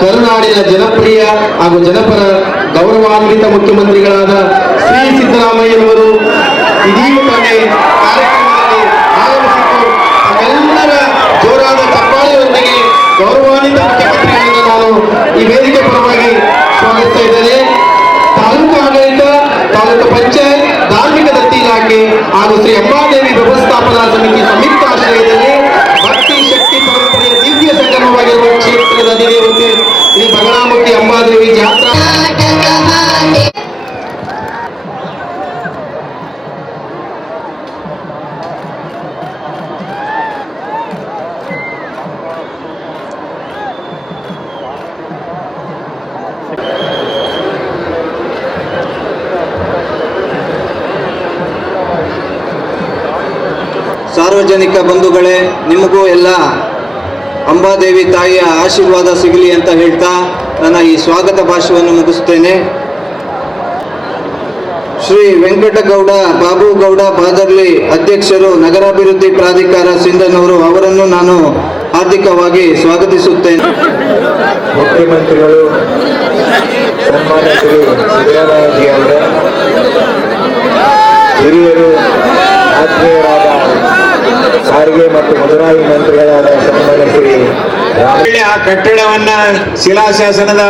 ಕರುನಾಡಿನ ಜನಪ್ರಿಯ ಹಾಗೂ ಜನಪರ ಗೌರವಾನ್ವಿತ ಮುಖ್ಯಮಂತ್ರಿಗಳಾದ ಶ್ರೀ ಸಿದ್ದರಾಮಯ್ಯನವರು ಇದೀಗ ತಾನೇ ಕಾರ್ಯಕ್ರಮದಲ್ಲಿ ಆಗಮಿಸಿದ್ದು ತಮ್ಮೆಲ್ಲರ ಜೋರಾದ ಚಪ್ಪಾಳೆಯೊಂದಿಗೆ ಗೌರವಾನ್ವಿತ ಮುಖ್ಯಮಂತ್ರಿಗಳನ್ನು ನಾನು ಈ ವೇದಿಕೆ ಪರವಾಗಿ ಸ್ವಾಗತಿಸ್ತಾ ಇದ್ದೇನೆ. ತಾಲೂಕು ಆಡಳಿತ, ತಾಲೂಕು ಪಂಚಾಯತ್, ಧಾರ್ಮಿಕ ದತ್ತಿ ಇಲಾಖೆ ಹಾಗೂ ಶ್ರೀ ಅಂಬಾದೇವಿ ವ್ಯವಸ್ಥಾಪನಾ ಸಮಿತಿ ಸಂಯುಕ್ತ ಆಶ್ರಯದಲ್ಲಿ ಭಕ್ತಿ ಶಕ್ತಿ ಪರಂಪರೆಯ ದಿವ್ಯ ಸಂಗಮವಾಗಿರುವ ಕ್ಷೇತ್ರದ ದೇವತೆ ಶ್ರೀ ಬಗಲಾಮುಖಿ ಅಂಬಾದೇವಿ ಜಾತ್ರಾ ಸಾರ್ವಜನಿಕ ಬಂಧುಗಳೇ, ನಿಮಗೂ ಎಲ್ಲ ಅಂಬಾದೇವಿ ತಾಯಿಯ ಆಶೀರ್ವಾದ ಸಿಗಲಿ ಅಂತ ಹೇಳ್ತಾ ನನ್ನ ಈ ಸ್ವಾಗತ ಭಾಷಣವನ್ನು ಮುಗಿಸ್ತೇನೆ. ಶ್ರೀ ವೆಂಕಟಗೌಡ ಬಾಬುಗೌಡ ಬಾದರ್ಲಿ ಅಧ್ಯಕ್ಷರು, ನಗರಾಭಿವೃದ್ಧಿ ಪ್ರಾಧಿಕಾರ ಸಿಂಧನೂರು ಅವರನ್ನು ನಾನು ಹಾರ್ದಿಕವಾಗಿ ಸ್ವಾಗತಿಸುತ್ತೇನೆ. ಮುಖ್ಯಮಂತ್ರಿಗಳು ಸನ್ಮಾನ್ಯ ಶ್ರೀ ಸಿದ್ದರಾಮಯ್ಯ ಅವರ ಹಿರಿಯರು, ಆತ್ಮೀಯರಾದ ಸಾರಿಗೆ ಮತ್ತು ಮುಜರಾಯಿ ಮಂತ್ರಿಗಳಾದ ಸನ್ಮಾನ್ಯ ಶ್ರೀ ಆ ಕಟ್ಟಡವನ್ನ ಶಿಲಾಶಾಸನದ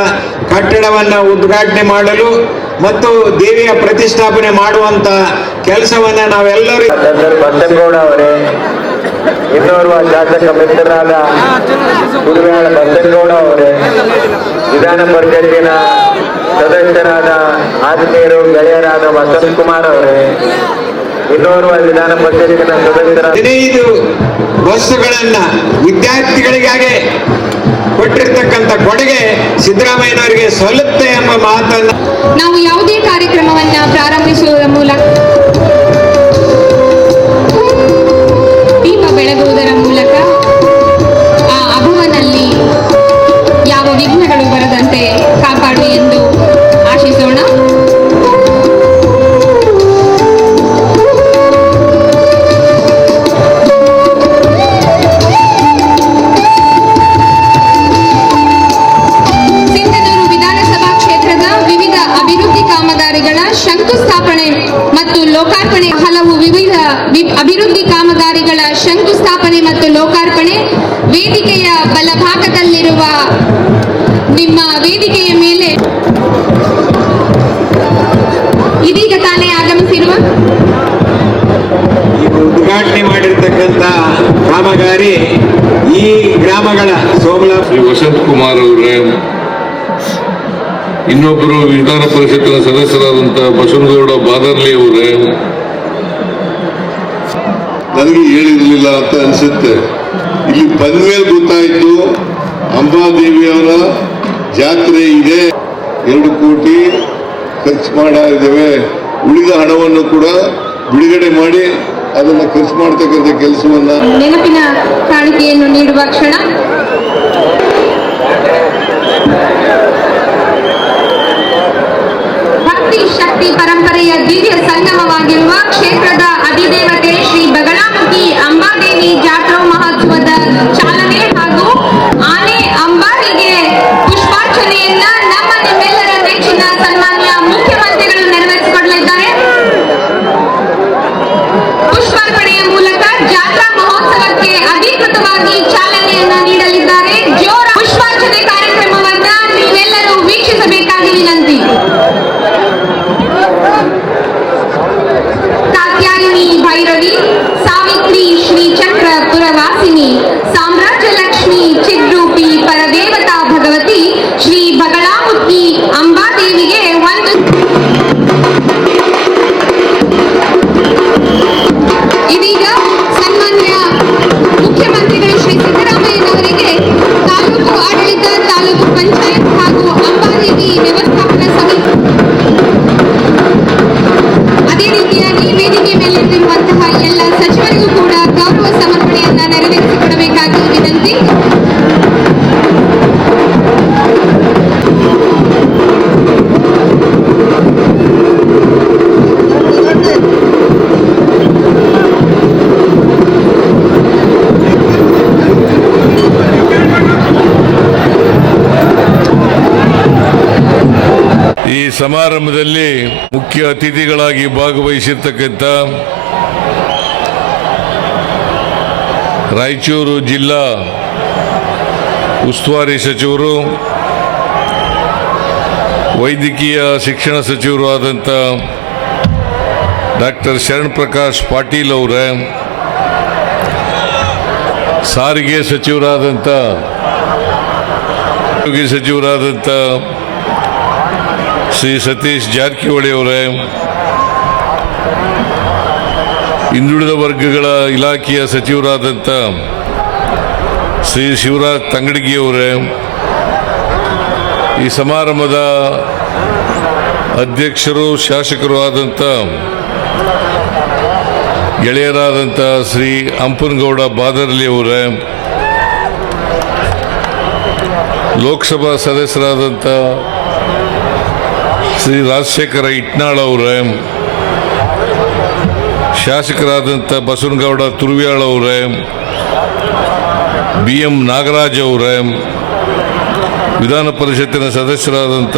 ಕಟ್ಟಡವನ್ನ ಉದ್ಘಾಟನೆ ಮಾಡಲು ಮತ್ತು ದೇವಿಯ ಪ್ರತಿಷ್ಠಾಪನೆ ಮಾಡುವಂತ ಕೆಲಸವನ್ನ ನಾವೆಲ್ಲರೂ ಬಸನಗೌಡ ಅವರೇ, ಇನ್ನೋರ್ವ ಶಾಸಕ ಮಿತ್ರರಾದ ಕುರುವಾಳ ಬಸನಗೌಡ ಅವರೇ, ವಿಧಾನ ಪರಿಷತ್ತಿನ ಸದಸ್ಯರಾದ ಆತ್ಮೀಯರು ಗೆಳೆಯರಾದ ವಸಂತ್ ಕುಮಾರ್ ಅವರೇ, ಇನ್ನೋರ್ವ ವಿಧಾನ ಪರಿಷತ್ತಿನ ಸದಸ್ಯರಾದ 15 ಬಸ್ಸುಗಳನ್ನ ವಿದ್ಯಾರ್ಥಿಗಳಿಗಾಗಿ ಕೊಟ್ಟಿರ್ತಕ್ಕಂಥ ಕೊಡುಗೆ ಸಿದ್ದರಾಮಯ್ಯನವರಿಗೆ ಸಲ್ಲುತ್ತೆ ಎಂಬ ಮಾತನ್ನು ನಾವು ಯಾವುದೇ ಕಾರ್ಯಕ್ರಮವನ್ನ ಪ್ರಾರಂಭಿಸುವುದರ ಮೂಲಕ, ದೀಪ ಬೆಳಗುವುದರ ಮೂಲಕ ಆ ಅಭವನಲ್ಲಿ ಯಾವ ವಿಘ್ನಗಳು ಬರದಂತೆ ಕಾಪಾಡು ಎಂದು ಆಶಿಸೋಣ. ಶಂಕುಸ್ಥಾಪನೆ ಮತ್ತು ಲೋಕಾರ್ಪಣೆ, ಹಲವು ವಿವಿಧ ಅಭಿವೃದ್ಧಿ ಕಾಮಗಾರಿಗಳ ಶಂಕುಸ್ಥಾಪನೆ ಮತ್ತು ಲೋಕಾರ್ಪಣೆ ವೇದಿಕೆಯ ಬಲಭಾಗದಲ್ಲಿರುವ ನಿಮ್ಮ ವೇದಿಕೆಯ ಮೇಲೆ ಇದೀಗ ತಾನೇ ಆಗಮಿಸಿರುವ ಉದ್ಘಾಟನೆ ಮಾಡಿರ್ತಕ್ಕಂಥ ಕಾಮಗಾರಿ ಈ ಗ್ರಾಮಗಳ ಸೋಮಲ ಶ್ರೀ ವಸಂತ್ ಕುಮಾರ್ ಅವರೇ, ಇನ್ನೊಬ್ಬರು ವಿಧಾನ ಪರಿಷತ್ತಿನ ಸದಸ್ಯರಾದಂತಹ ಬಸನಗೌಡ ಬಾದರ್ಲಿ ಅವರೇ, ನನಗೆ ಹೇಳಿರ್ಲಿಲ್ಲ ಅಂತ ಅನ್ಸುತ್ತೆ. ಇಲ್ಲಿ ಬಂದ್ಮೇಲೆ ಗೊತ್ತಾಯ್ತು ಅಂಬಾದೇವಿಯವರ ಜಾತ್ರೆ ಇದೆ, 2 ಕೋಟಿ ಖರ್ಚು ಮಾಡಿದ್ದೇವೆ. ಉಳಿದ ಹಣವನ್ನು ಕೂಡ ಬಿಡುಗಡೆ ಮಾಡಿ ಅದನ್ನು ಖರ್ಚು ಮಾಡತಕ್ಕಂಥ ಕೆಲಸವನ್ನ ನೆನಪಿನ ಕಾಣಿಕೆಯನ್ನು ನೀಡುವ ಕ್ಷಣ. ಭಕ್ತಿ ಶಕ್ತಿ ಪರಂಪರೆಯ ದಿವ್ಯ ಸಂಗಮವಾಗಿರುವ ಕ್ಷೇತ್ರದ ಅಧಿದೇವತೆ ಶ್ರೀ ಬಗಲಾಮುಖಿ ಅಂಬಾದೇವಿ ಜಾತ್ರಾ ಮಹೋತ್ಸವದ ಚಾಲನೆ ಹಾಗೂ ಆನೆ ಅಂಬಾರಿಗೆ ಪುಷ್ಪಾರ್ಚನೆಯನ್ನ ನಮ್ಮ ನಿಮ್ಮೆಲ್ಲರ ನೆಚ್ಚಿನ ಸನ್ಮಾನ್ಯ ಮುಖ್ಯಮಂತ್ರಿಗಳು ನೆರವೇರಿಸಿಕೊಡಲಿದ್ದಾರೆ. ಪುಷ್ಪಾರ್ಪಣೆಯ ಮೂಲಕ ಜಾತ್ರಾ ಮಹೋತ್ಸವಕ್ಕೆ ಅಧಿಕೃತವಾಗಿ ಚಾಲನೆಯನ್ನ ಸಮಾರಂಭದಲ್ಲಿ ಮುಖ್ಯ ಅತಿಥಿಗಳಾಗಿ ಭಾಗವಹಿಸಿರ್ತಕ್ಕಂಥ ರಾಯಚೂರು ಜಿಲ್ಲಾ ಉಸ್ತುವಾರಿ ಸಚಿವರು, ವೈದ್ಯಕೀಯ ಶಿಕ್ಷಣ ಸಚಿವರು ಆದಂಥ ಡಾಕ್ಟರ್ ಶರಣ್ ಪ್ರಕಾಶ್ ಪಾಟೀಲ್ ಅವರೇ, ಸಾರಿಗೆ ಸಚಿವರಾದಂಥ ಶ್ರೀ ಸತೀಶ್ ಜಾರಕಿಹೊಳಿ ಅವರೇ, ಹಿಂದುಳಿದ ವರ್ಗಗಳ ಇಲಾಖೆಯ ಸಚಿವರಾದಂಥ ಶ್ರೀ ಶಿವರಾಜ್ ತಂಗಡಗಿ ಅವರೇ, ಈ ಸಮಾರಂಭದ ಅಧ್ಯಕ್ಷರು ಶಾಸಕರು ಆದಂಥ ಗೆಳೆಯರಾದಂಥ ಶ್ರೀ ಅಂಪನಗೌಡ ಬಾದರ್ಲಿ ಅವರೇ, ಲೋಕಸಭಾ ಸದಸ್ಯರಾದಂಥ ಶ್ರೀ ರಾಜಶೇಖರ ಇಟ್ನಾಳ್ ಅವರೇ, ಶಾಸಕರಾದಂಥ ಬಸವನಗೌಡ ತುರ್ವ್ಯಾಳ್ ಅವರೇ, BM ನಾಗರಾಜ್ ಅವರೇ, ವಿಧಾನ ಪರಿಷತ್ತಿನ ಸದಸ್ಯರಾದಂಥ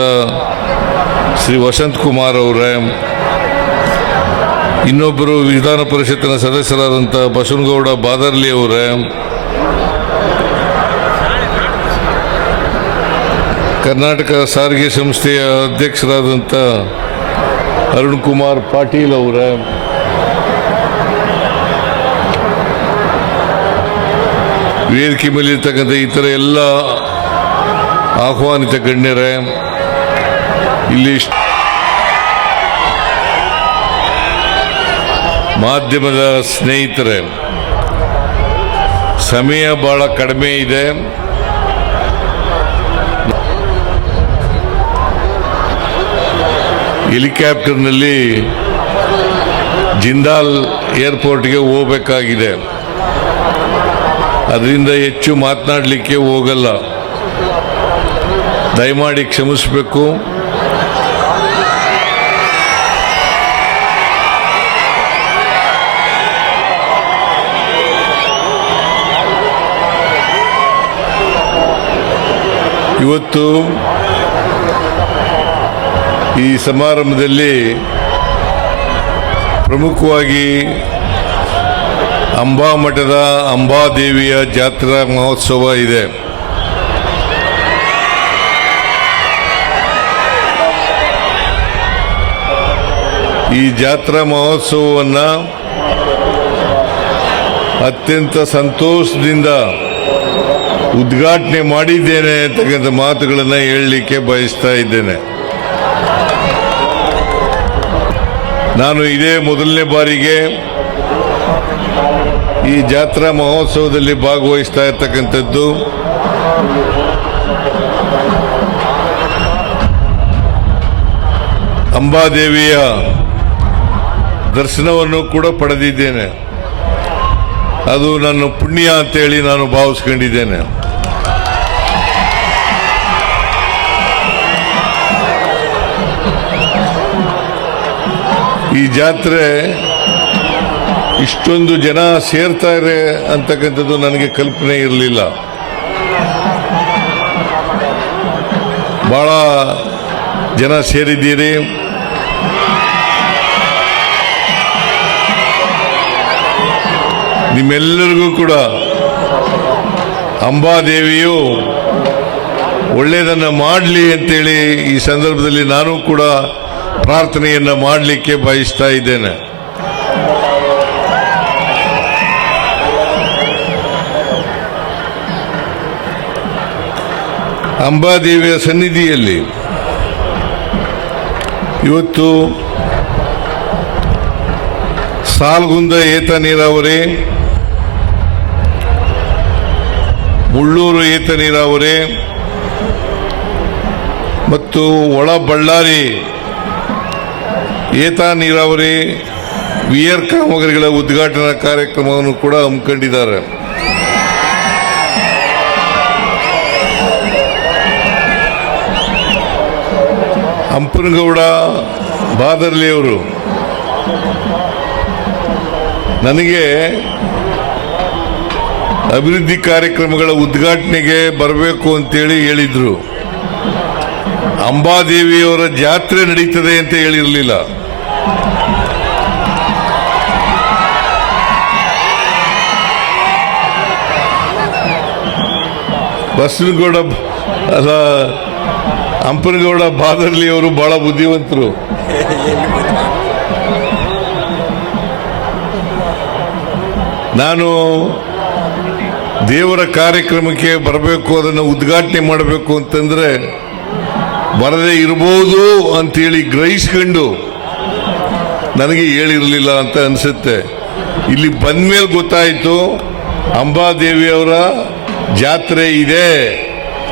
ಶ್ರೀ ವಸಂತ್ ಕುಮಾರ್ ಅವರೇ, ಇನ್ನೊಬ್ಬರು ವಿಧಾನ ಪರಿಷತ್ತಿನ ಸದಸ್ಯರಾದಂಥ ಬಸವನಗೌಡ ಬಾದರ್ಲಿ ಅವರೇ, ಕರ್ನಾಟಕ ಸಾರಿಗೆ ಸಂಸ್ಥೆಯ ಅಧ್ಯಕ್ಷರಾದಂಥ ಅರುಣ್ ಕುಮಾರ್ ಪಾಟೀಲ್ ಅವರೇ, ವೇದಿಕೆ ಮೇಲಿರ್ತಕ್ಕಂಥ ಇತರ ಎಲ್ಲ ಆಹ್ವಾನಿತ ಗಣ್ಯರೇ, ಇಲ್ಲಿ ಮಾಧ್ಯಮದ ಸ್ನೇಹಿತರೆ, ಸಮಯ ಬಹಳ ಕಡಿಮೆ ಇದೆ. ಹೆಲಿಕಾಪ್ಟರ್ನಲ್ಲಿ ಜಿಂದಾಲ್ ಏರ್ಪೋರ್ಟ್ಗೆ ಹೋಗಬೇಕಾಗಿದೆ. ಅದರಿಂದ ಹೆಚ್ಚು ಮಾತನಾಡಲಿಕ್ಕೆ ಹೋಗಲ್ಲ, ದಯಮಾಡಿ ಕ್ಷಮಿಸಬೇಕು. ಇವತ್ತು ಈ ಸಮಾರಂಭದಲ್ಲಿ ಪ್ರಮುಖವಾಗಿ ಅಂಬಾಮಠದ ಅಂಬಾದೇವಿಯ ಜಾತ್ರಾ ಮಹೋತ್ಸವ ಇದೆ. ಈ ಜಾತ್ರಾ ಮಹೋತ್ಸವವನ್ನು ಅತ್ಯಂತ ಸಂತೋಷದಿಂದ ಉದ್ಘಾಟನೆ ಮಾಡಿದ್ದೇನೆ ಅಂತಕ್ಕಂಥ ಮಾತುಗಳನ್ನು ಹೇಳಲಿಕ್ಕೆ ಬಯಸ್ತಾ ಇದ್ದೇನೆ. ನಾನು ಇದೇ ಮೊದಲನೇ ಬಾರಿಗೆ ಈ ಜಾತ್ರಾ ಮಹೋತ್ಸವದಲ್ಲಿ ಭಾಗವಹಿಸ್ತಾ ಇರ್ತಕ್ಕಂಥದ್ದು. ಅಂಬಾದೇವಿಯ ದರ್ಶನವನ್ನು ಕೂಡ ಪಡೆದಿದ್ದೇನೆ. ಅದು ನನ್ನ ಪುಣ್ಯ ಅಂತೇಳಿ ನಾನು ಭಾವಿಸ್ಕೊಂಡಿದ್ದೇನೆ. ಈ ಜಾತ್ರೆ ಇಷ್ಟೊಂದು ಜನ ಸೇರ್ತಾರೆ ಅಂತಕ್ಕಂಥದ್ದು ನನಗೆ ಕಲ್ಪನೆ ಇರಲಿಲ್ಲ. ಬಹಳ ಜನ ಸೇರಿದ್ದೀರಿ. ನಿಮ್ಮೆಲ್ಲರಿಗೂ ಕೂಡ ಅಂಬಾದೇವಿಯು ಒಳ್ಳೆಯದನ್ನು ಮಾಡಲಿ ಅಂತೇಳಿ ಈ ಸಂದರ್ಭದಲ್ಲಿ ನಾನು ಕೂಡ ಪ್ರಾರ್ಥನೆಯನ್ನು ಮಾಡಲಿಕ್ಕೆ ಬಯಸ್ತಾ ಇದ್ದೇನೆ. ಅಂಬಾದೇವಿಯ ಸನ್ನಿಧಿಯಲ್ಲಿ ಇವತ್ತು ಸಾಲ್ಗುಂದ ಏತ ನೀರಾವರಿ, ಮುಳ್ಳೂರು ಏತ ನೀರಾವರಿ ಮತ್ತು ಒಳ ಬಳ್ಳಾರಿ ಏತ ನೀರಾವರಿ ವಿಯರ್ ಕಾಮಗಾರಿಗಳ ಉದ್ಘಾಟನಾ ಕಾರ್ಯಕ್ರಮವನ್ನು ಕೂಡ ಹಮ್ಮಿಕೊಂಡಿದ್ದಾರೆ. ಅಂಪನಗೌಡ ಬಾದರ್ಲಿ ಅವರು ನನಗೆ ಅಭಿವೃದ್ಧಿ ಕಾರ್ಯಕ್ರಮಗಳ ಉದ್ಘಾಟನೆಗೆ ಬರಬೇಕು ಅಂತೇಳಿ ಹೇಳಿದ್ರು. ಅಂಬಾದೇವಿಯವರ ಜಾತ್ರೆ ನಡೀತದೆ ಅಂತ ಹೇಳಿರಲಿಲ್ಲ. ಬಸವನಗೌಡ ಅಲ್ಲ, ಹಂಪನಗೌಡ ಬಾದರ್ಲಿ ಅವರು ಬಹಳ ಬುದ್ಧಿವಂತರು. ನಾನು ದೇವರ ಕಾರ್ಯಕ್ರಮಕ್ಕೆ ಬರಬೇಕು, ಅದನ್ನು ಉದ್ಘಾಟನೆ ಮಾಡಬೇಕು ಅಂತಂದ್ರೆ ಬರದೇ ಇರಬಹುದು ಅಂತೇಳಿ ಗ್ರಹಿಸ್ಕೊಂಡು ನನಗೆ ಹೇಳಿರಲಿಲ್ಲ ಅಂತ ಅನಿಸುತ್ತೆ. ಇಲ್ಲಿ ಬಂದ ಮೇಲೆ ಗೊತ್ತಾಯಿತು ಅಂಬಾದೇವಿಯವರ ಜಾತ್ರೆ ಇದೆ,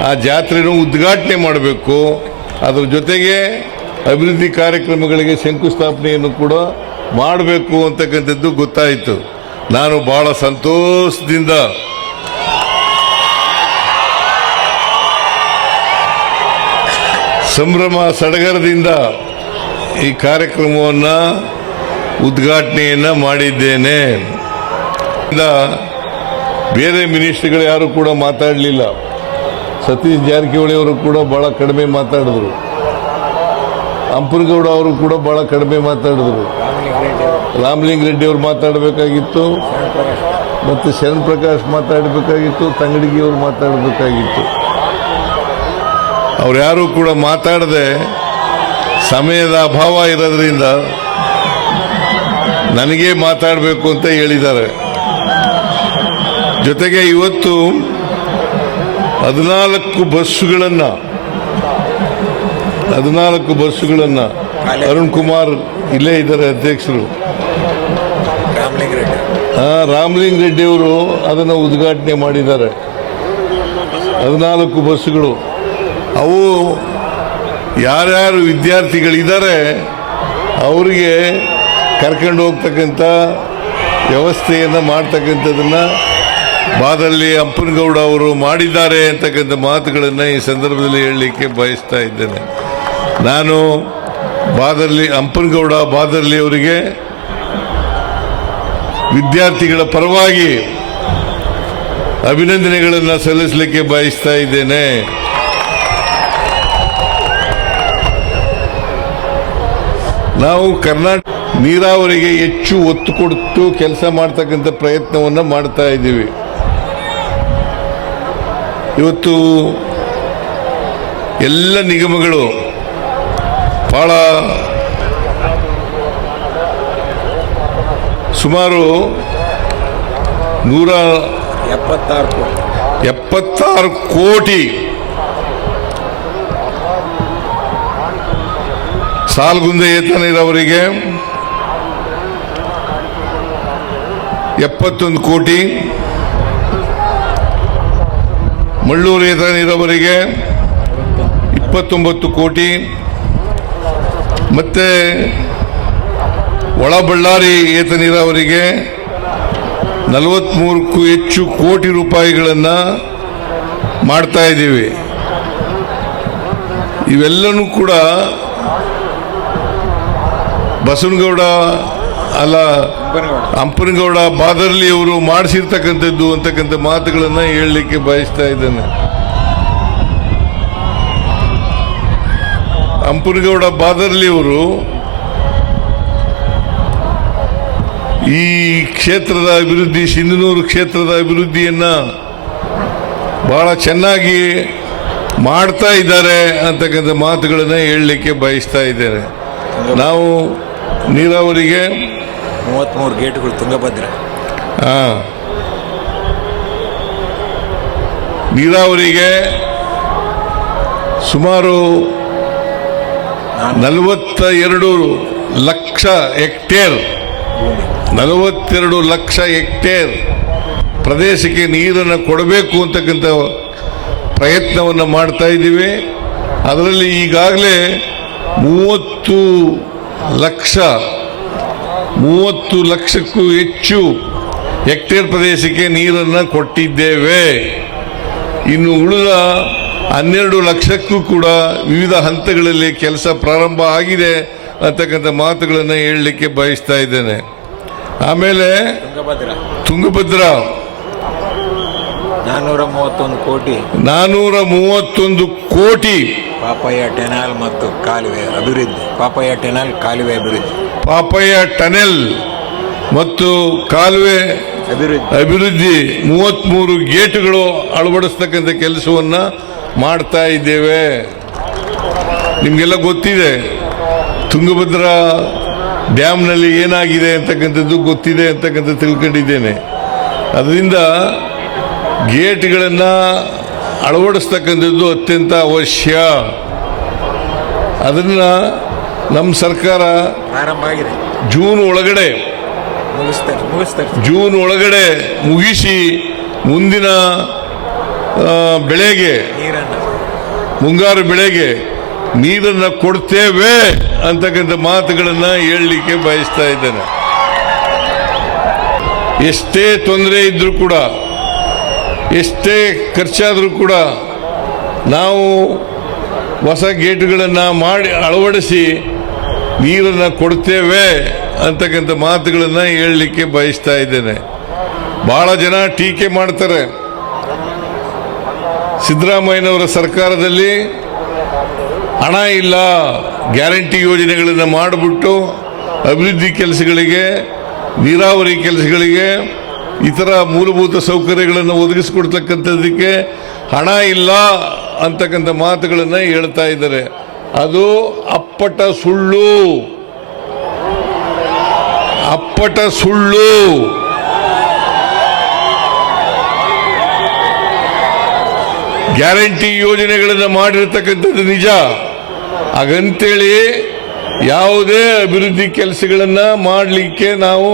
ಆ ಜಾತ್ರೆನೂ ಉದ್ಘಾಟನೆ ಮಾಡಬೇಕು, ಅದರ ಜೊತೆಗೆ ಅಭಿವೃದ್ಧಿ ಕಾರ್ಯಕ್ರಮಗಳಿಗೆ ಶಂಕುಸ್ಥಾಪನೆಯನ್ನು ಕೂಡ ಮಾಡಬೇಕು ಅಂತಕ್ಕಂಥದ್ದು ಗೊತ್ತಾಯಿತು. ನಾನು ಬಹಳ ಸಂತೋಷದಿಂದ ಸಂಭ್ರಮ ಸಡಗರದಿಂದ ಈ ಕಾರ್ಯಕ್ರಮವನ್ನು ಉದ್ಘಾಟನೆಯನ್ನು ಮಾಡಿದ್ದೇನೆ. ಬೇರೆ ಮಿನಿಸ್ಟ್ರಿಗಳು ಯಾರು ಕೂಡ ಮಾತಾಡಲಿಲ್ಲ. ಸತೀಶ್ ಜಾರಕಿಹೊಳಿ ಅವರು ಕೂಡ ಬಹಳ ಕಡಿಮೆ ಮಾತಾಡಿದ್ರು. ಹಂಪನಗೌಡ ಅವರು ಕೂಡ ಬಹಳ ಕಡಿಮೆ ಮಾತಾಡಿದ್ರು. ರಾಮಲಿಂಗ ರೆಡ್ಡಿ ಅವರು ಮಾತಾಡಬೇಕಾಗಿತ್ತು, ಮತ್ತು ಶರಣ್ ಪ್ರಕಾಶ್ ಮಾತಾಡಬೇಕಾಗಿತ್ತು, ತಂಗಡಗಿ ಅವರು ಮಾತಾಡಬೇಕಾಗಿತ್ತು. ಅವ್ರು ಯಾರು ಕೂಡ ಮಾತಾಡದೆ ಸಮಯದ ಅಭಾವ ಇರೋದ್ರಿಂದ ನನಗೇ ಮಾತಾಡಬೇಕು ಅಂತ ಹೇಳಿದ್ದಾರೆ. ಜೊತೆಗೆ ಇವತ್ತು 14 ಬಸ್ಸುಗಳನ್ನು ಅರುಣ್ ಕುಮಾರ್ ಇಲ್ಲೇ ಇದ್ದಾರೆ, ಅಧ್ಯಕ್ಷರು ರಾಮಲಿಂಗ ರೆಡ್ಡಿ ಅವರು ಅದನ್ನು ಉದ್ಘಾಟನೆ ಮಾಡಿದ್ದಾರೆ. 14 ಬಸ್ಸುಗಳು, ಅವು ಯಾರ್ಯಾರು ವಿದ್ಯಾರ್ಥಿಗಳಿದ್ದಾರೆ ಅವರಿಗೆ ಕರ್ಕೊಂಡು ಹೋಗ್ತಕ್ಕಂಥ ವ್ಯವಸ್ಥೆಯನ್ನು ಮಾಡ್ತಕ್ಕಂಥದ್ದನ್ನು ಬಾದಲ್ಲಿ ಹಂಪನಗೌಡ ಅವರು ಮಾಡಿದ್ದಾರೆ ಅಂತಕ್ಕಂಥ ಮಾತುಗಳನ್ನು ಈ ಸಂದರ್ಭದಲ್ಲಿ ಹೇಳಲಿಕ್ಕೆ ಬಯಸ್ತಾ ಇದ್ದೇನೆ. ನಾನು ಹಂಪನಗೌಡ ಬಾದರ್ಲಿ ಅವರಿಗೆ ವಿದ್ಯಾರ್ಥಿಗಳ ಪರವಾಗಿ ಅಭಿನಂದನೆಗಳನ್ನು ಸಲ್ಲಿಸಲಿಕ್ಕೆ ಬಯಸ್ತಾ ಇದ್ದೇನೆ. ನಾವು ಕರ್ನಾಟಕ ನೀರಾವರಿಗೆ ಹೆಚ್ಚು ಒತ್ತು ಕೊಟ್ಟು ಕೆಲಸ ಮಾಡ್ತಕ್ಕಂಥ ಪ್ರಯತ್ನವನ್ನು ಮಾಡ್ತಾ ಇದ್ದೀವಿ. ಇವತ್ತು ಎಲ್ಲ ನಿಗಮಗಳು ಬಹಳ ಸುಮಾರು 176 ಕೋಟಿ ಸಾಲ್ಗುಂದೆ ಏತ ನೀರಾವರಿಗೆ 71 ಕೋಟಿ, ಮಳ್ಳೂರು ಏತ ನೀರಾವರಿಗೆ 29 ಕೋಟಿ, ಮತ್ತೆ ಒಳಬಳ್ಳಾರಿ ಏತ ನೀರಾವರಿಗೆ 43ಕ್ಕೂ ಹೆಚ್ಚು ಕೋಟಿ ರೂಪಾಯಿಗಳನ್ನು ಮಾಡ್ತಾ ಇದ್ದೀವಿ. ಇವೆಲ್ಲನೂ ಕೂಡ ಬಸವನಗೌಡ ಅಲ್ಲ ಹಂಪನಗೌಡ ಬಾದರ್ಲಿ ಅವರು ಮಾಡಿಸಿರ್ತಕ್ಕಂಥದ್ದು ಅಂತಕ್ಕಂಥ ಮಾತುಗಳನ್ನು ಹೇಳಲಿಕ್ಕೆ ಬಯಸ್ತಾ ಇದ್ದೇನೆ. ಹಂಪನಗೌಡ ಬಾದರ್ಲಿ ಅವರು ಈ ಕ್ಷೇತ್ರದ ಅಭಿವೃದ್ಧಿ, ಸಿಂಧನೂರು ಕ್ಷೇತ್ರದ ಅಭಿವೃದ್ಧಿಯನ್ನು ಬಹಳ ಚೆನ್ನಾಗಿ ಮಾಡ್ತಾ ಇದ್ದಾರೆ ಅಂತಕ್ಕಂಥ ಮಾತುಗಳನ್ನು ಹೇಳಲಿಕ್ಕೆ ಬಯಸ್ತಾ ಇದ್ದೇನೆ. ನಾವು ನೀರಾವರಿಗೆ 33 ಗೇಟ್ಗಳು ತುಂಗಭದ್ರಾ, ನೀರಾವರಿಗೆ ಸುಮಾರು 42 ಲಕ್ಷ ಹೆಕ್ಟೇರ್ 42 ಲಕ್ಷ ಹೆಕ್ಟೇರ್ ಪ್ರದೇಶಕ್ಕೆ ನೀರನ್ನು ಕೊಡಬೇಕು ಅಂತಕ್ಕಂಥ ಪ್ರಯತ್ನವನ್ನು ಮಾಡ್ತಾ ಇದ್ದೀವಿ. ಅದರಲ್ಲಿ ಈಗಾಗಲೇ 30 ಲಕ್ಷಕ್ಕೂ ಹೆಚ್ಚು ಹೆಕ್ಟೇರ್ ಪ್ರದೇಶಕ್ಕೆ ನೀರನ್ನು ಕೊಟ್ಟಿದ್ದೇವೆ. ಇನ್ನು ಉಳಿದ 12 ಲಕ್ಷಕ್ಕೂ ಕೂಡ ವಿವಿಧ ಹಂತಗಳಲ್ಲಿ ಕೆಲಸ ಪ್ರಾರಂಭ ಆಗಿದೆ ಅಂತಕ್ಕಂಥ ಮಾತುಗಳನ್ನು ಹೇಳಲಿಕ್ಕೆ ಬಯಸ್ತಾ ಇದ್ದೇನೆ. ಆಮೇಲೆ ತುಂಗಭದ್ರಾ 431 ಕೋಟಿ 431 ಕೋಟಿ ಪಾಪಯ್ಯ ಟೆನಾಲ್ ಮತ್ತು ಕಾಲುವೆ ಅಭಿವೃದ್ಧಿ. ಪಾಪಯ್ಯ ಟೆನಾಲ್ ಕಾಲುವೆ ಅಭಿವೃದ್ಧಿ. ಪಾಪಯ್ಯ ಟನೆಲ್ ಮತ್ತು ಕಾಲುವೆ ಅಭಿವೃದ್ಧಿ 33 ಗೇಟುಗಳು ಅಳವಡಿಸ್ತಕ್ಕಂಥ ಕೆಲಸವನ್ನು ಮಾಡ್ತಾ ಇದ್ದೇವೆ. ನಿಮಗೆಲ್ಲ ಗೊತ್ತಿದೆ, ತುಂಗಭದ್ರಾ ಡ್ಯಾಮ್ನಲ್ಲಿ ಏನಾಗಿದೆ ಅಂತಕ್ಕಂಥದ್ದು ಗೊತ್ತಿದೆ ಅಂತಕ್ಕಂಥ ತಿಳ್ಕೊಂಡಿದ್ದೇನೆ. ಅದರಿಂದ ಗೇಟ್ಗಳನ್ನು ಅಳವಡಿಸ್ತಕ್ಕಂಥದ್ದು ಅತ್ಯಂತ ಅವಶ್ಯ. ಅದನ್ನು ನಮ್ಮ ಸರ್ಕಾರ ಪ್ರಾರಂಭ ಆಗಿದೆ. ಜೂನ್ ಒಳಗಡೆ ಮುಗಿಸಿ ಮುಂದಿನ ಬೆಳೆಗೆ, ಮುಂಗಾರು ಬೆಳೆಗೆ ನೀರನ್ನು ಕೊಡ್ತೇವೆ ಅಂತಕ್ಕಂಥ ಮಾತುಗಳನ್ನು ಹೇಳಲಿಕ್ಕೆ ಬಯಸ್ತಾ ಇದ್ದೇನೆ. ಎಷ್ಟೇ ತೊಂದರೆ ಇದ್ರೂ ಕೂಡ, ಎಷ್ಟೇ ಖರ್ಚಾದರೂ ಕೂಡ ನಾವು ಹೊಸ ಗೇಟುಗಳನ್ನು ಮಾಡಿ ಅಳವಡಿಸಿ ನೀರನ್ನು ಕೊಡ್ತೇವೆ ಅಂತಕ್ಕಂಥ ಮಾತುಗಳನ್ನು ಹೇಳಲಿಕ್ಕೆ ಬಯಸ್ತಾ ಇದ್ದೇನೆ. ಭಾಳ ಜನ ಟೀಕೆ ಮಾಡ್ತಾರೆ, ಸಿದ್ದರಾಮಯ್ಯನವರ ಸರ್ಕಾರದಲ್ಲಿ ಹಣ ಇಲ್ಲ, ಗ್ಯಾರಂಟಿ ಯೋಜನೆಗಳನ್ನು ಮಾಡಿಬಿಟ್ಟು ಅಭಿವೃದ್ಧಿ ಕೆಲಸಗಳಿಗೆ, ನೀರಾವರಿ ಕೆಲಸಗಳಿಗೆ, ಇತರ ಮೂಲಭೂತ ಸೌಕರ್ಯಗಳನ್ನು ಒದಗಿಸಿಕೊಡ್ತಕ್ಕಂಥದ್ದಕ್ಕೆ ಹಣ ಇಲ್ಲ ಅಂತಕ್ಕಂಥ ಮಾತುಗಳನ್ನು ಹೇಳ್ತಾ ಇದ್ದಾರೆ. ಅದು ಅಪ್ಪಟ ಸುಳ್ಳು. ಗ್ಯಾರಂಟಿ ಯೋಜನೆಗಳನ್ನು ಮಾಡಿರ್ತಕ್ಕಂಥದ್ದು ನಿಜ. ಹಾಗಂತೇಳಿ ಯಾವುದೇ ಅಭಿವೃದ್ಧಿ ಕೆಲಸಗಳನ್ನು ಮಾಡಲಿಕ್ಕೆ ನಾವು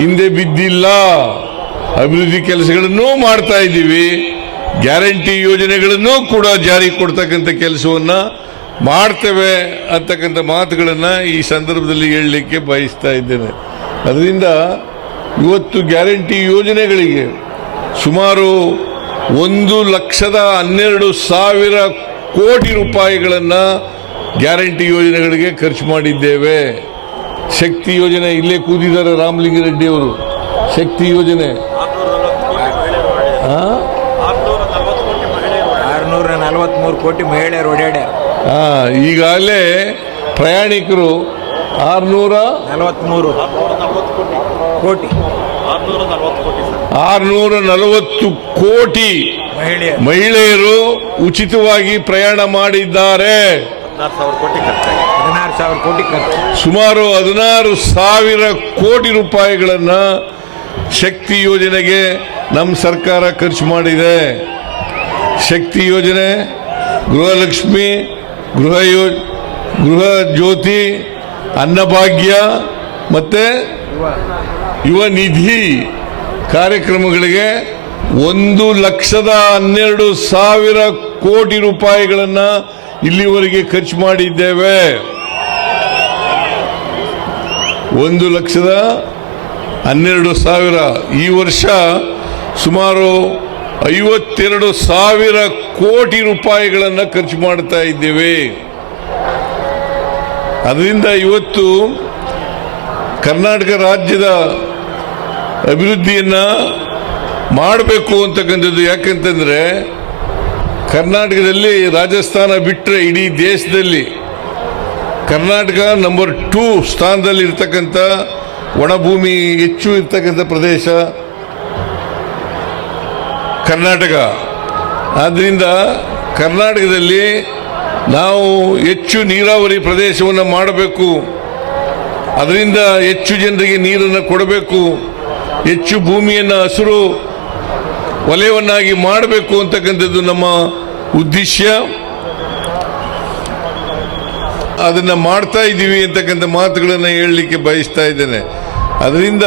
ಹಿಂದೆ ಬಿದ್ದಿಲ್ಲ. ಅಭಿವೃದ್ಧಿ ಕೆಲಸಗಳನ್ನು ಮಾಡ್ತಾ ಇದ್ದೀವಿ. ಗ್ಯಾರಂಟಿ ಯೋಜನೆಗಳನ್ನು ಕೂಡ ಜಾರಿ ಕೊಡ್ತಕ್ಕಂಥ ಕೆಲಸವನ್ನು ಮಾಡ್ತೇವೆ ಅಂತಕ್ಕಂಥ ಮಾತುಗಳನ್ನು ಈ ಸಂದರ್ಭದಲ್ಲಿ ಹೇಳಲಿಕ್ಕೆ ಬಯಸ್ತಾ ಇದ್ದೇನೆ. ಅದರಿಂದ ಇವತ್ತು ಗ್ಯಾರಂಟಿ ಯೋಜನೆಗಳಿಗೆ ಸುಮಾರು 1,12,000 ಕೋಟಿ ರೂಪಾಯಿಗಳನ್ನು ಗ್ಯಾರಂಟಿ ಯೋಜನೆಗಳಿಗೆ ಖರ್ಚು ಮಾಡಿದ್ದೇವೆ. ಶಕ್ತಿ ಯೋಜನೆ, ಇಲ್ಲೇ ಕೂತಿದ್ದಾರೆ ರಾಮಲಿಂಗಾರೆಡ್ಡಿ ಅವರು, ಶಕ್ತಿ ಯೋಜನೆ 643 ಕೋಟಿ ಮಹಿಳೆಯರು ಓಡಾಡ್ಯಾರ. ಈಗಾಗಲೇ ಪ್ರಯಾಣಿಕರು 640 ಕೋಟಿ ಮಹಿಳೆಯರು ಉಚಿತವಾಗಿ ಪ್ರಯಾಣ ಮಾಡಿದ್ದಾರೆ. 16,000 ಕೋಟಿ ಖರ್ಚು. ಸುಮಾರು 16,000 ಕೋಟಿ ರೂಪಾಯಿಗಳನ್ನು ಶಕ್ತಿ ಯೋಜನೆಗೆ ನಮ್ಮ ಸರ್ಕಾರ ಖರ್ಚು ಮಾಡಿದೆ. ಶಕ್ತಿ ಯೋಜನೆ, ಗೃಹಲಕ್ಷ್ಮಿ, ಗೃಹ ಜ್ಯೋತಿ, ಅನ್ನಭಾಗ್ಯ ಮತ್ತು ಯುವ ನಿಧಿ ಕಾರ್ಯಕ್ರಮಗಳಿಗೆ 1,12,000 ಕೋಟಿ ರೂಪಾಯಿಗಳನ್ನು ಇಲ್ಲಿವರೆಗೆ ಖರ್ಚು ಮಾಡಿದ್ದೇವೆ. 1,12,000. ಈ ವರ್ಷ ಸುಮಾರು 52,000 ಕೋಟಿ ರೂಪಾಯಿಗಳನ್ನು ಖರ್ಚು ಮಾಡ್ತಾ ಇದ್ದೇವೆ. ಅದರಿಂದ ಇವತ್ತು ಕರ್ನಾಟಕ ರಾಜ್ಯದ ಅಭಿವೃದ್ಧಿಯನ್ನು ಮಾಡಬೇಕು ಅಂತಕ್ಕಂಥದ್ದು. ಯಾಕಂತಂದರೆ ಕರ್ನಾಟಕದಲ್ಲಿ ರಾಜಸ್ಥಾನ ಬಿಟ್ಟರೆ ಇಡೀ ದೇಶದಲ್ಲಿ ಕರ್ನಾಟಕ ನಂಬರ್ 2 ಸ್ಥಾನದಲ್ಲಿ ಇರ್ತಕ್ಕಂಥ ಒಣಭೂಮಿ ಹೆಚ್ಚು ಇರ್ತಕ್ಕಂಥ ಪ್ರದೇಶ ಕರ್ನಾಟಕ. ಆದ್ದರಿಂದ ಕರ್ನಾಟಕದಲ್ಲಿ ನಾವು ಹೆಚ್ಚು ನೀರಾವರಿ ಪ್ರದೇಶವನ್ನು ಮಾಡಬೇಕು, ಅದರಿಂದ ಹೆಚ್ಚು ಜನರಿಗೆ ನೀರನ್ನು ಕೊಡಬೇಕು, ಹೆಚ್ಚು ಭೂಮಿಯನ್ನು ಹಸಿರು ವಲಯವನ್ನಾಗಿ ಮಾಡಬೇಕು ಅಂತಕ್ಕಂಥದ್ದು ನಮ್ಮ ಉದ್ದೇಶ. ಅದನ್ನು ಮಾಡ್ತಾ ಇದ್ದೀವಿ ಅಂತಕ್ಕಂಥ ಮಾತುಗಳನ್ನು ಹೇಳಲಿಕ್ಕೆ ಬಯಸ್ತಾ ಇದ್ದೇನೆ. ಅದರಿಂದ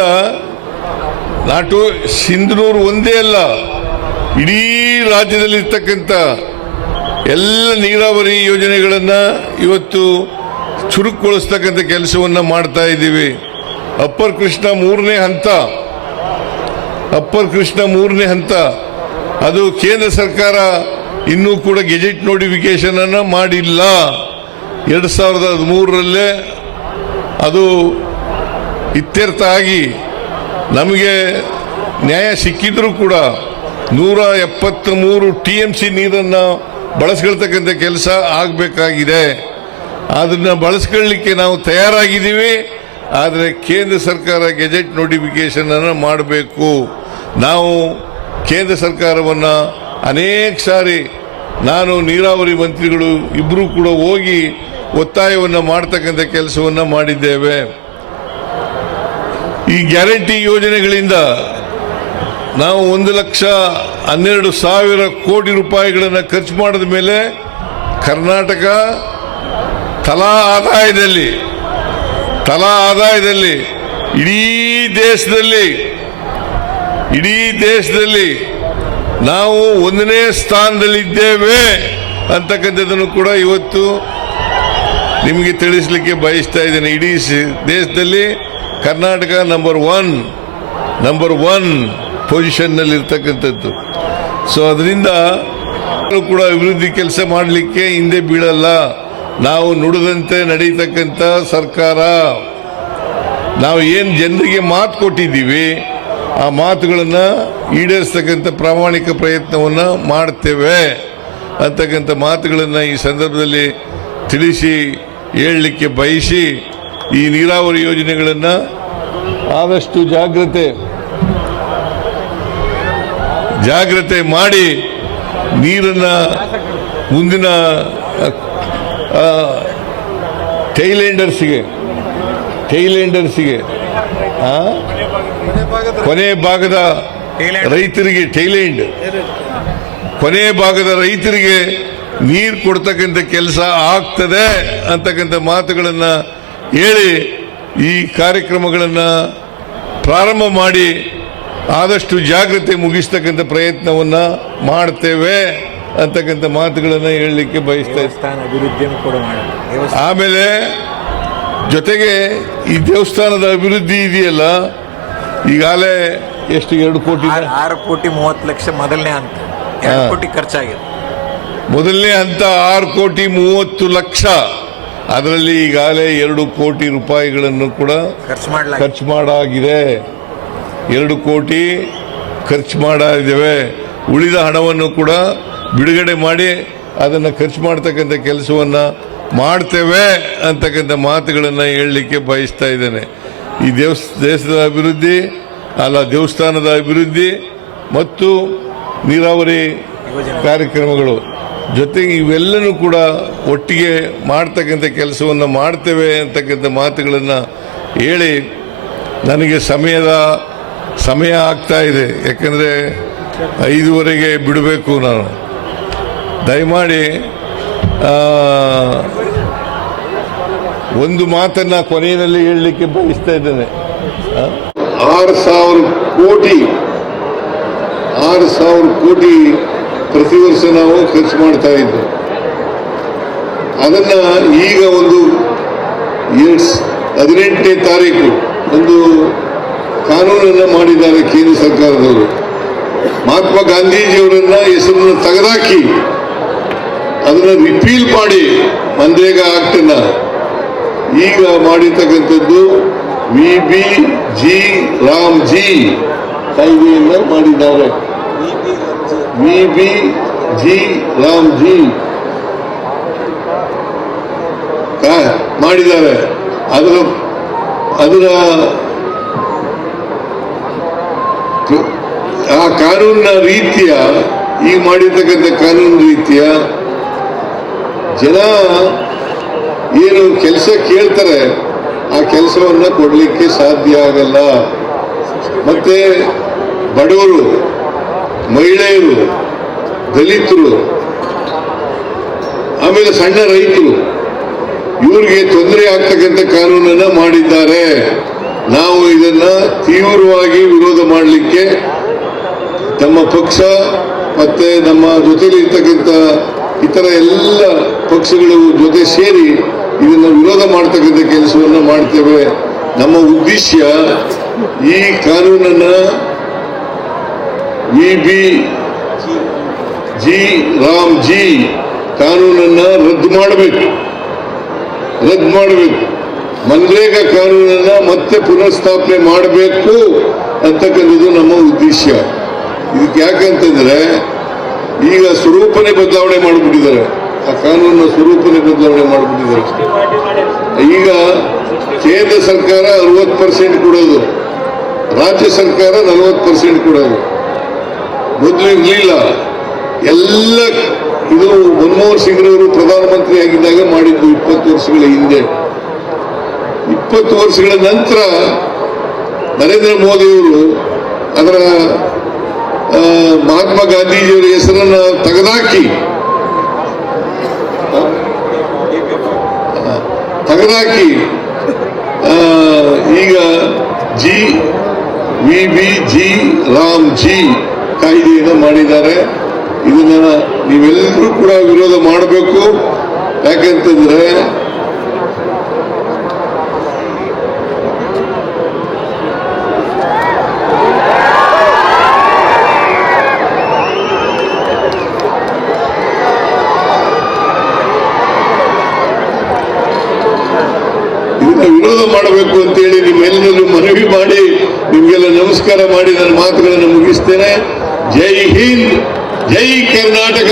ಸಿಂಧನೂರು ಒಂದೇ ಅಲ್ಲ, ಇಡೀ ರಾಜ್ಯದಲ್ಲಿರ್ತಕ್ಕಂಥ ಎಲ್ಲ ನೀರಾವರಿ ಯೋಜನೆಗಳನ್ನು ಇವತ್ತು ಚುರುಕುಗೊಳಿಸ್ತಕ್ಕಂಥ ಕೆಲಸವನ್ನು ಮಾಡ್ತಾ ಇದ್ದೀವಿ. ಅಪ್ಪರ್ ಕೃಷ್ಣ ಮೂರನೇ ಹಂತ ಅದು ಕೇಂದ್ರ ಸರ್ಕಾರ ಇನ್ನೂ ಕೂಡ ಗೆಜೆಟ್ ನೋಟಿಫಿಕೇಶನ್ ಅನ್ನು ಮಾಡಿಲ್ಲ. 2013ರಲ್ಲೇ ಅದು ಇತ್ಯರ್ಥ ಆಗಿ ನಮಗೆ ನ್ಯಾಯ ಸಿಕ್ಕಿದ್ರೂ ಕೂಡ 173 TMC ನೀರನ್ನು ಬಳಸ್ಕೊಳ್ತಕ್ಕಂಥ ಕೆಲಸ ಆಗಬೇಕಾಗಿದೆ. ಅದನ್ನು ಬಳಸ್ಕೊಳ್ಳಿಕ್ಕೆ ನಾವು ತಯಾರಾಗಿದ್ದೀವಿ. ಆದರೆ ಕೇಂದ್ರ ಸರ್ಕಾರ ಗೆಜೆಟ್ ನೋಟಿಫಿಕೇಶನ್ ಅನ್ನು ಮಾಡಬೇಕು. ನಾವು ಕೇಂದ್ರ ಸರ್ಕಾರವನ್ನು ಅನೇಕ ಸಾರಿ ನಾನು ನೀರಾವರಿ ಮಂತ್ರಿಗಳು ಇಬ್ಬರೂ ಕೂಡ ಹೋಗಿ ಒತ್ತಾಯವನ್ನು ಮಾಡ್ತಕ್ಕಂಥ ಕೆಲಸವನ್ನು ಮಾಡಿದ್ದೇವೆ. ಈ ಗ್ಯಾರಂಟಿ ಯೋಜನೆಗಳಿಂದ ನಾವು 1,12,000 ಕೋಟಿ ರೂಪಾಯಿಗಳನ್ನು ಖರ್ಚು ಮಾಡಿದ ಮೇಲೆ ಕರ್ನಾಟಕ ತಲಾ ಆದಾಯದಲ್ಲಿ ಇಡೀ ದೇಶದಲ್ಲಿ ನಾವು 1ನೇ ಸ್ಥಾನದಲ್ಲಿದ್ದೇವೆ ಅಂತಕ್ಕಂಥದ್ದನ್ನು ಕೂಡ ಇವತ್ತು ನಿಮಗೆ ತಿಳಿಸಲಿಕ್ಕೆ ಬಯಸ್ತಾ ಇದ್ದೇನೆ. ಇಡೀ ದೇಶದಲ್ಲಿ ಕರ್ನಾಟಕ ನಂಬರ್ ಒನ್ ಪೊಸಿಷನ್ನಲ್ಲಿ ಇರ್ತಕ್ಕಂಥದ್ದು. ಸೊ ಅದರಿಂದ ಕೂಡ ಅಭಿವೃದ್ಧಿ ಕೆಲಸ ಮಾಡಲಿಕ್ಕೆ ಹಿಂದೆ ಬೀಳಲ್ಲ. ನಾವು ನುಡಿದಂತೆ ನಡೀತಕ್ಕಂಥ ಸರ್ಕಾರ. ನಾವು ಏನು ಜನರಿಗೆ ಮಾತು ಕೊಟ್ಟಿದ್ದೀವಿ ಆ ಮಾತುಗಳನ್ನು ಈಡೇರಿಸ್ತಕ್ಕಂಥ ಪ್ರಾಮಾಣಿಕ ಪ್ರಯತ್ನವನ್ನು ಮಾಡ್ತೇವೆ ಅಂತಕ್ಕಂಥ ಮಾತುಗಳನ್ನು ಈ ಸಂದರ್ಭದಲ್ಲಿ ತಿಳಿಸಿ ಹೇಳಲಿಕ್ಕೆ ಬಯಸಿ, ಈ ನೀರಾವರಿ ಯೋಜನೆಗಳನ್ನು ಆದಷ್ಟು ಜಾಗ್ರತೆ ಮಾಡಿ ನೀರನ್ನು ಮುಂದಿನ ಟೈಲೆಂಡರ್ಸ್ಗೆ ಕೊನೆ ಭಾಗದ ರೈತರಿಗೆ ನೀರು ಕೊಡ್ತಕ್ಕಂಥ ಕೆಲಸ ಆಗ್ತದೆ ಅಂತಕ್ಕಂಥ ಮಾತುಗಳನ್ನು ಹೇಳಿ ಈ ಕಾರ್ಯಕ್ರಮಗಳನ್ನು ಪ್ರಾರಂಭ ಮಾಡಿ ಆದಷ್ಟು ಜಾಗ್ರತೆ ಮುಗಿಸ್ತಕ್ಕಂಥ ಪ್ರಯತ್ನವನ್ನು ಮಾಡ್ತೇವೆ ಅಂತಕ್ಕಂಥ ಮಾತುಗಳನ್ನು ಹೇಳಲಿಕ್ಕೆ ಬಯಸ್ತಾ ಇದ್ದೇನೆ. ಆಮೇಲೆ ಜೊತೆಗೆ ಈ ದೇವಸ್ಥಾನದ ಅಭಿವೃದ್ಧಿ ಇದೆಯಲ್ಲ, ಈಗಾಗಲೇ ಎಷ್ಟು 2 ಕೋಟಿ 6 ಕೋಟಿ 30 ಲಕ್ಷ ಮೊದಲನೇ ಹಂತ, 2 ಕೋಟಿ ಖರ್ಚಾಗಿದೆ. ಮೊದಲನೇ ಹಂತ 6 ಕೋಟಿ 30 ಲಕ್ಷ. ಅದರಲ್ಲಿ ಈಗಾಗಲೇ 2 ಕೋಟಿ ರೂಪಾಯಿಗಳನ್ನು ಕೂಡ ಖರ್ಚು ಮಾಡಾಗಿದೆ. 2 ಕೋಟಿ ಖರ್ಚು ಮಾಡಿದ್ದೇವೆ. ಉಳಿದ ಹಣವನ್ನು ಕೂಡ ಬಿಡುಗಡೆ ಮಾಡಿ ಅದನ್ನು ಖರ್ಚು ಮಾಡ್ತಕ್ಕಂಥ ಕೆಲಸವನ್ನು ಮಾಡ್ತೇವೆ ಅಂತಕ್ಕಂಥ ಮಾತುಗಳನ್ನು ಹೇಳಲಿಕ್ಕೆ ಬಯಸ್ತಾ ಇದ್ದೇನೆ. ಈ ದೇಶದ ಅಭಿವೃದ್ಧಿ ದೇವಸ್ಥಾನದ ಅಭಿವೃದ್ಧಿ ಮತ್ತು ನೀರಾವರಿ ಕಾರ್ಯಕ್ರಮಗಳು ಜೊತೆಗೆ ಇವೆಲ್ಲನೂ ಕೂಡ ಒಟ್ಟಿಗೆ ಮಾಡ್ತಕ್ಕಂಥ ಕೆಲಸವನ್ನು ಮಾಡ್ತೇವೆ ಅಂತಕ್ಕಂಥ ಮಾತುಗಳನ್ನು ಹೇಳಿ, ನನಗೆ ಸಮಯ ಆಗ್ತಾ ಇದೆ. ಯಾಕಂದರೆ 5:15 ಬಿಡಬೇಕು. ನಾನು ದಯಮಾಡಿ ಒಂದು ಮಾತನ್ನು ಕೊನೆಯಲ್ಲಿ ಹೇಳಲಿಕ್ಕೆ ಬಯಸ್ತಾ ಇದ್ದೇನೆ. 6,000 ಕೋಟಿ ಪ್ರತಿ ವರ್ಷ ನಾವು ಖರ್ಚು ಮಾಡ್ತಾ ಇದ್ವಿ. ಅದನ್ನ ಈಗ ಒಂದು 18ನೇ ತಾರೀಕು ಒಂದು ಕಾನೂನನ್ನು ಮಾಡಿದ್ದಾರೆ ಕೇಂದ್ರ ಸರ್ಕಾರದವರು. ಮಹಾತ್ಮ ಗಾಂಧೀಜಿಯವರನ್ನ ಹೆಸರನ್ನು ತೆಗೆದಾಕಿ ಅದನ್ನು ರಿಪೀಲ್ ಮಾಡಿ ಮನ್ರೇಗಾ ಆಕ್ಟ್ ಅನ್ನ ಈಗ ಮಾಡಿರ್ತಕ್ಕಂಥದ್ದು VBG ರಾಮ್ಜಿ ಕಾಯ್ದೆಯನ್ನು ಮಾಡಿದ್ದಾರೆ. VBG ರಾಮ್ಜಿ ಮಾಡಿದ್ದಾರೆ. ಅದರ ಆ ಕಾನೂನಿನ ರೀತಿಯ ಈಗ ಮಾಡಿರ್ತಕ್ಕಂಥ ಕಾನೂನು ರೀತಿಯ ಜನ ಏನು ಕೆಲಸ ಕೇಳ್ತಾರೆ ಆ ಕೆಲಸವನ್ನ ಕೊಡ್ಲಿಕ್ಕೆ ಸಾಧ್ಯ ಆಗಲ್ಲ. ಮತ್ತೆ ಬಡವರು, ಮಹಿಳೆಯರು, ದಲಿತರು, ಆಮೇಲೆ ಸಣ್ಣ ರೈತರು ಇವರಿಗೆ ತೊಂದರೆ ಆಗ್ತಕ್ಕಂಥ ಕಾನೂನನ್ನ ಮಾಡಿದ್ದಾರೆ. ನಾವು ಇದನ್ನ ತೀವ್ರವಾಗಿ ವಿರೋಧ ಮಾಡಲಿಕ್ಕೆ ನಮ್ಮ ಪಕ್ಷ ಮತ್ತೆ ನಮ್ಮ ಜೊತೆಲಿ ಇರ್ತಕ್ಕಂಥ ಇತರ ಎಲ್ಲ ಪಕ್ಷಗಳು ಜೊತೆ ಸೇರಿ ಇದನ್ನು ವಿರೋಧ ಮಾಡ್ತಕ್ಕಂಥ ಕೆಲಸವನ್ನು ಮಾಡ್ತೇವೆ. ನಮ್ಮ ಉದ್ದೇಶ ಈ ಕಾನೂನನ್ನ VBG ರಾಮ್ಜಿ ಕಾನೂನನ್ನ ರದ್ದು ಮಾಡಬೇಕು. ಮನ್ರೇಗಾ ಕಾನೂನನ್ನ ಮತ್ತೆ ಪುನರ್ಸ್ಥಾಪನೆ ಮಾಡಬೇಕು ಅಂತಕ್ಕಂಥದ್ದು ನಮ್ಮ ಉದ್ದೇಶ. ಇದಕ್ಕೆ ಯಾಕಂತಂದ್ರೆ ಈಗ ಸ್ವರೂಪನೇ ಬದಲಾವಣೆ ಮಾಡಿಬಿಟ್ಟಿದ್ದಾರೆ, ಆ ಕಾನೂನಿನ ಸ್ವರೂಪನೇ ಬದಲಾವಣೆ ಮಾಡಿಬಿಟ್ಟಿದ್ದಾರೆ. ಈಗ ಕೇಂದ್ರ ಸರ್ಕಾರ 60% ಕೊಡೋದು, ರಾಜ್ಯ ಸರ್ಕಾರ 40% ಕೊಡೋದು. ಮೊದಲು ಇರಲಿಲ್ಲ. ಎಲ್ಲ ಇದು ಮನಮೋಹನ್ ಸಿಂಗ್ರವರು ಪ್ರಧಾನಮಂತ್ರಿ ಆಗಿದ್ದಾಗ ಮಾಡಿದ್ದು 20 ವರ್ಷಗಳ ಹಿಂದೆ. 20 ವರ್ಷಗಳ ನಂತರ ನರೇಂದ್ರ ಮೋದಿಯವರು ಅದರ ಮಹಾತ್ಮ ಗಾಂಧೀಜಿಯವರ ಹೆಸರನ್ನ ತೆಗೆದಾಕಿ ಈಗ GVBG ರಾಮ್ಜಿ ಕಾಯ್ದೆಯನ್ನು ಮಾಡಿದ್ದಾರೆ. ಇದನ್ನ ನೀವೆಲ್ಲರೂ ಕೂಡ ವಿರೋಧ ಮಾಡಬೇಕು. ಯಾಕಂತಂದ್ರೆ ವಿರೋಧ ಮಾಡಬೇಕು ಅಂತೇಳಿ ನಿಮ್ಮೆಲ್ಲರೂ ಮನವಿ ಮಾಡಿ ನಿಮ್ಗೆಲ್ಲ ನಮಸ್ಕಾರ ಮಾಡಿ ನನ್ನ ಮಾತುಗಳನ್ನು ಮುಗಿಸ್ತೇನೆ. ಜೈ ಹಿಂದ್, ಜೈ ಕರ್ನಾಟಕ.